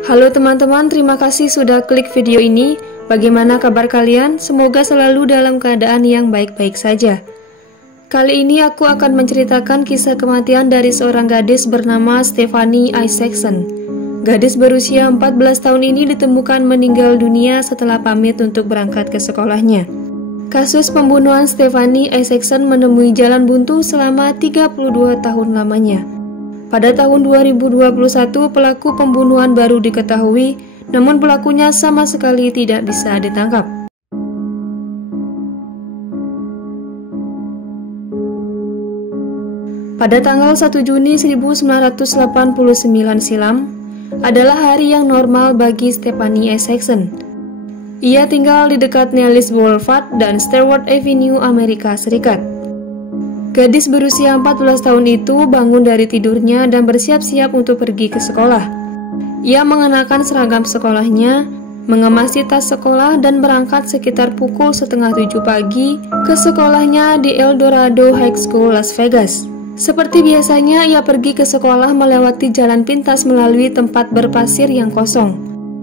Halo teman-teman, terima kasih sudah klik video ini. Bagaimana kabar kalian? Semoga selalu dalam keadaan yang baik-baik saja. Kali ini aku akan menceritakan kisah kematian dari seorang gadis bernama Stephanie Isaacson. Gadis berusia 14 tahun ini ditemukan meninggal dunia setelah pamit untuk berangkat ke sekolahnya. Kasus pembunuhan Stephanie Isaacson menemui jalan buntu selama 32 tahun lamanya. Pada tahun 2021, pelaku pembunuhan baru diketahui, namun pelakunya sama sekali tidak bisa ditangkap. Pada tanggal 1 Juni 1989 silam, adalah hari yang normal bagi Stephanie Isaacson. Ia tinggal di dekat Nellis Boulevard dan Stewart Avenue, Amerika Serikat. Gadis berusia 14 tahun itu bangun dari tidurnya dan bersiap-siap untuk pergi ke sekolah. Ia mengenakan seragam sekolahnya, mengemasi tas sekolah dan berangkat sekitar pukul 6:30 pagi ke sekolahnya di El Dorado High School, Las Vegas. Seperti biasanya, ia pergi ke sekolah melewati jalan pintas melalui tempat berpasir yang kosong.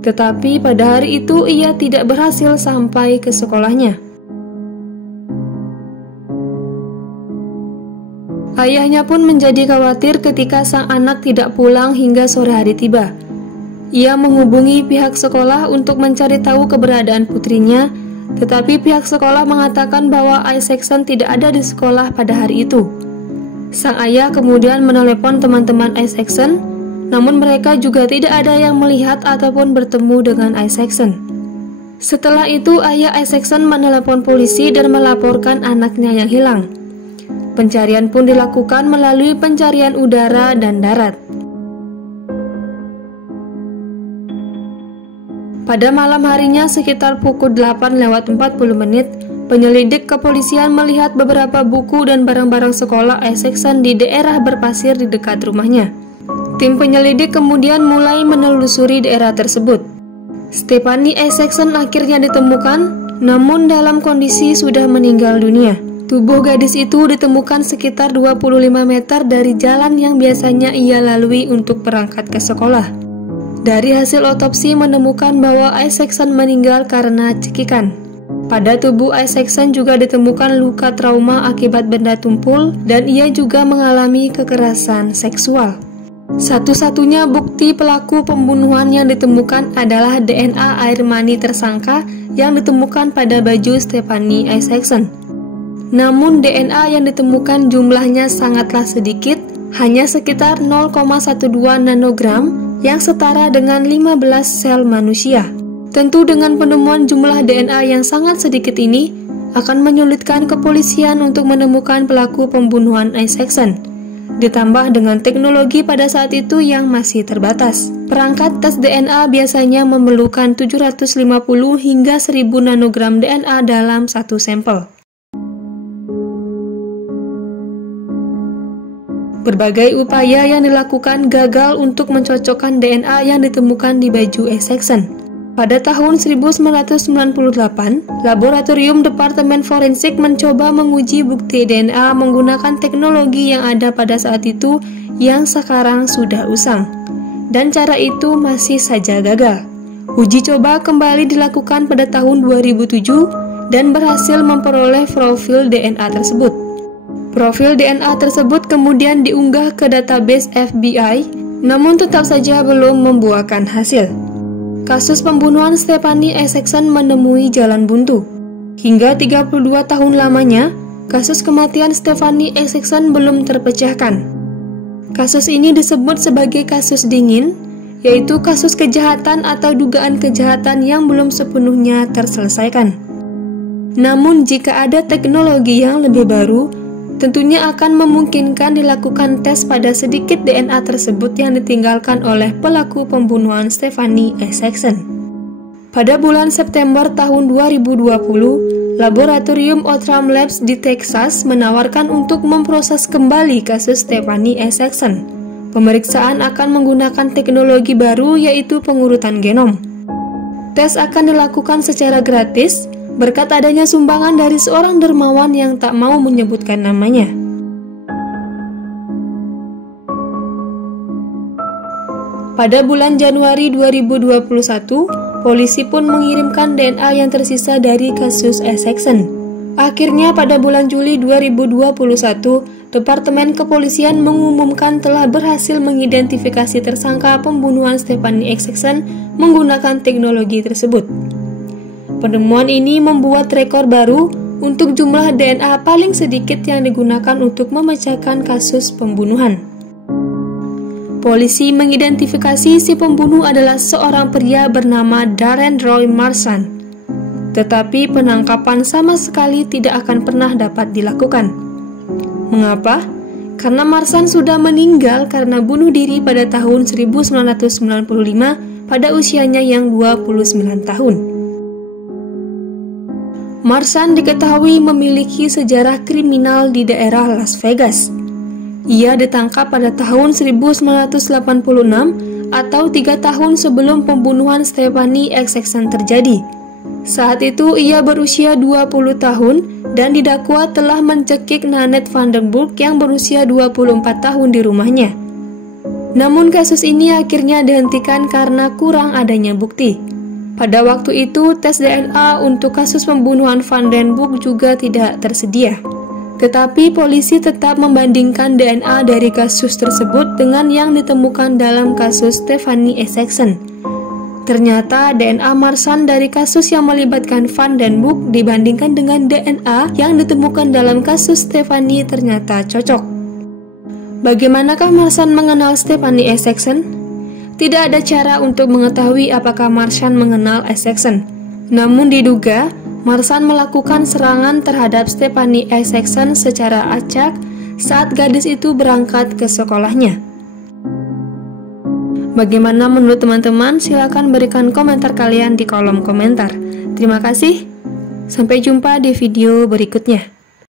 Tetapi pada hari itu ia tidak berhasil sampai ke sekolahnya. Ayahnya pun menjadi khawatir ketika sang anak tidak pulang hingga sore hari tiba. Ia menghubungi pihak sekolah untuk mencari tahu keberadaan putrinya, tetapi pihak sekolah mengatakan bahwa Isaacson tidak ada di sekolah pada hari itu. Sang ayah kemudian menelepon teman-teman Isaacson, namun mereka juga tidak ada yang melihat ataupun bertemu dengan Isaacson. Setelah itu, ayah Isaacson menelepon polisi dan melaporkan anaknya yang hilang. Pencarian pun dilakukan melalui pencarian udara dan darat. Pada malam harinya sekitar pukul 8:40, penyelidik kepolisian melihat beberapa buku dan barang-barang sekolah Isaacson di daerah berpasir di dekat rumahnya. Tim penyelidik kemudian mulai menelusuri daerah tersebut. Stephanie Isaacson akhirnya ditemukan, namun dalam kondisi sudah meninggal dunia. Tubuh gadis itu ditemukan sekitar 25 meter dari jalan yang biasanya ia lalui untuk berangkat ke sekolah. Dari hasil otopsi menemukan bahwa Isaacson meninggal karena cekikan. Pada tubuh Isaacson juga ditemukan luka trauma akibat benda tumpul dan ia juga mengalami kekerasan seksual. Satu-satunya bukti pelaku pembunuhan yang ditemukan adalah DNA air mani tersangka yang ditemukan pada baju Stephanie Isaacson. Namun DNA yang ditemukan jumlahnya sangatlah sedikit, hanya sekitar 0,12 nanogram yang setara dengan 15 sel manusia. Tentu dengan penemuan jumlah DNA yang sangat sedikit ini akan menyulitkan kepolisian untuk menemukan pelaku pembunuhan Isaacson. Ditambah dengan teknologi pada saat itu yang masih terbatas. Perangkat tes DNA biasanya memerlukan 750 hingga 1000 nanogram DNA dalam satu sampel. Berbagai upaya yang dilakukan gagal untuk mencocokkan DNA yang ditemukan di baju Isaacson. Pada tahun 1998, Laboratorium Departemen Forensik mencoba menguji bukti DNA menggunakan teknologi yang ada pada saat itu yang sekarang sudah usang. Dan cara itu masih saja gagal. Uji coba kembali dilakukan pada tahun 2007 dan berhasil memperoleh profil DNA tersebut. Profil DNA tersebut kemudian diunggah ke database FBI, namun tetap saja belum membuahkan hasil. Kasus pembunuhan Stephanie Isaacson menemui jalan buntu. Hingga 32 tahun lamanya, kasus kematian Stephanie Isaacson belum terpecahkan. Kasus ini disebut sebagai kasus dingin, yaitu kasus kejahatan atau dugaan kejahatan yang belum sepenuhnya terselesaikan. Namun jika ada teknologi yang lebih baru, tentunya akan memungkinkan dilakukan tes pada sedikit DNA tersebut yang ditinggalkan oleh pelaku pembunuhan Stephanie Isaacson. Pada bulan September tahun 2020, Laboratorium Outram Labs di Texas menawarkan untuk memproses kembali kasus Stephanie Isaacson. Pemeriksaan akan menggunakan teknologi baru yaitu pengurutan genom. Tes akan dilakukan secara gratis, berkat adanya sumbangan dari seorang dermawan yang tak mau menyebutkan namanya. Pada bulan Januari 2021, polisi pun mengirimkan DNA yang tersisa dari kasus Essexson. Akhirnya pada bulan Juli 2021, Departemen Kepolisian mengumumkan telah berhasil mengidentifikasi tersangka pembunuhan Stephanie Essexson menggunakan teknologi tersebut. Penemuan ini membuat rekor baru untuk jumlah DNA paling sedikit yang digunakan untuk memecahkan kasus pembunuhan. Polisi mengidentifikasi si pembunuh adalah seorang pria bernama Darren Roy Marsan. Tetapi penangkapan sama sekali tidak akan pernah dapat dilakukan. Mengapa? Karena Marsan sudah meninggal karena bunuh diri pada tahun 1995 pada usianya yang 29 tahun. Marsan diketahui memiliki sejarah kriminal di daerah Las Vegas. Ia ditangkap pada tahun 1986 atau 3 tahun sebelum pembunuhan Stephanie Essexson terjadi. Saat itu ia berusia 20 tahun dan didakwa telah mencekik Nanette van der Burg yang berusia 24 tahun di rumahnya. Namun kasus ini akhirnya dihentikan karena kurang adanya bukti. Pada waktu itu tes DNA untuk kasus pembunuhan van der Burg juga tidak tersedia. Tetapi polisi tetap membandingkan DNA dari kasus tersebut dengan yang ditemukan dalam kasus Stephanie Essexson. Ternyata DNA Marsan dari kasus yang melibatkan van der Burg dibandingkan dengan DNA yang ditemukan dalam kasus Stephanie ternyata cocok. Bagaimanakah Marsan mengenal Stephanie Essexson? Tidak ada cara untuk mengetahui apakah Marsan mengenal Essexson. Namun diduga Marsan melakukan serangan terhadap Stephanie Essexson secara acak saat gadis itu berangkat ke sekolahnya. Bagaimana menurut teman-teman? Silakan berikan komentar kalian di kolom komentar. Terima kasih. Sampai jumpa di video berikutnya.